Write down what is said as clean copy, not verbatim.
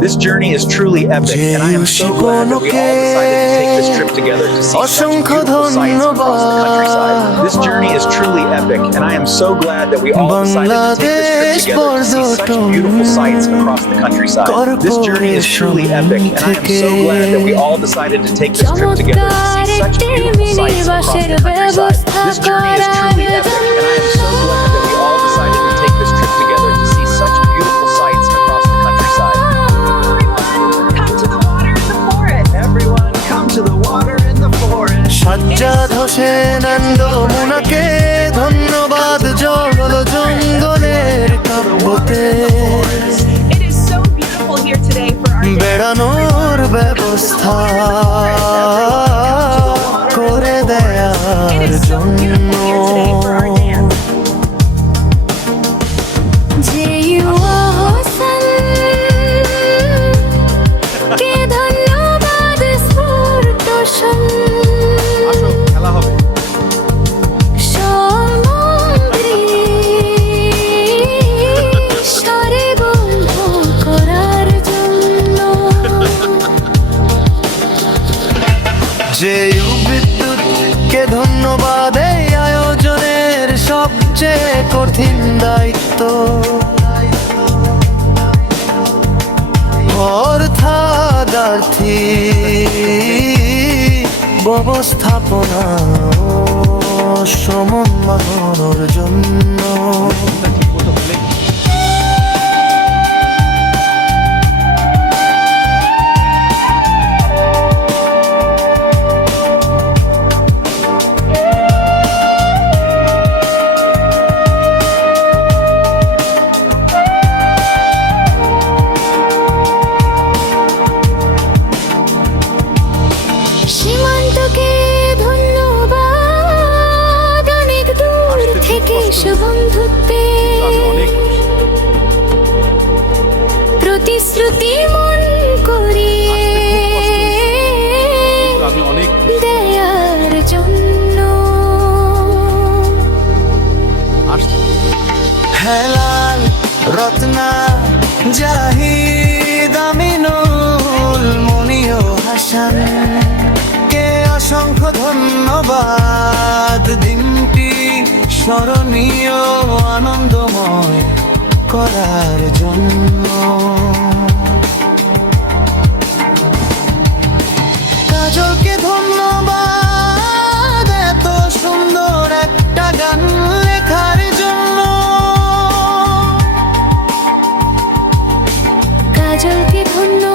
This journey is truly epic, and I am so glad that we all decided to take this trip together to see such beautiful sights across the countryside. This journey is truly epic, and I am so glad that we all decided to take this trip together to see such beautiful sights across the countryside. This journey is truly epic, and I am so glad that we all decided to take this trip together to see such beautiful sights across the countryside. This journey is truly epic, and I am so glad that we all decided to take this trip together to see such beautiful sights across the countryside. Everyone, come to the water in the forest. Sajjad Hossain আন্দোমনাকে ধন্যবাদ জল জঙ্গলের কাব্যতে It is so beautiful here today for our বেড়ানোর ব্যবস্থা করে It there is so জন্য beautiful here today for our dance. যে বিদ্যুৎকে ধন্যবাদ এই আয়োজনের সবচেয়ে কঠিন দায়িত্ব অর্থাদার্থী ব্যবস্থাপনা সমন্বয়ের জন্য সীমান্তকে ধন্যবাদ অনেক দূর থেকে সুবন্ধুত্বে প্রতিশ্রুতি মন করিয়ে দেয়ার জন্য হেলাল রত্না জাহিদ আমিনুল মনিও হাসান কে অসংখ্য ধন্যবাদ দিনটি স্মরণীয় আনন্দময় করার জন্য কাজলকে ধন্যবাদ এত সুন্দর একটা গান লেখার জন্য কাজলকে ধন্যবাদ